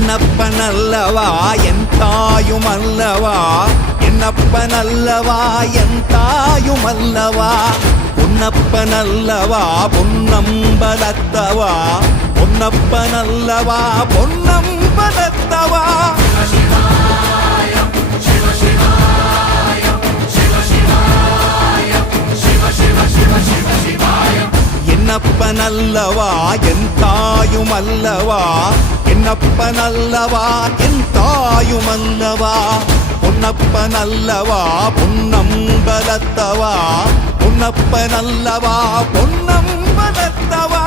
என்னப்பனல்லவா என் தாயுமல்லவா, என்னப்பனல்லவா என் தாயுமல்லவா, பொன்னப்பனல்லவா பொன்னம்பலத்தவா, பொன்னப்பனல்லவா பொன்னம்பலத்தவா. என்னப்பனல்லவா என் தாயுமல்லவா, என்னப்பனல்லவா என் தாயுமல்லவா, பொன்னப்பனல்லவா பொன்னம்பலத்தவா, பொன்னப்பனல்லவா பொன்னம்பலத்தவா.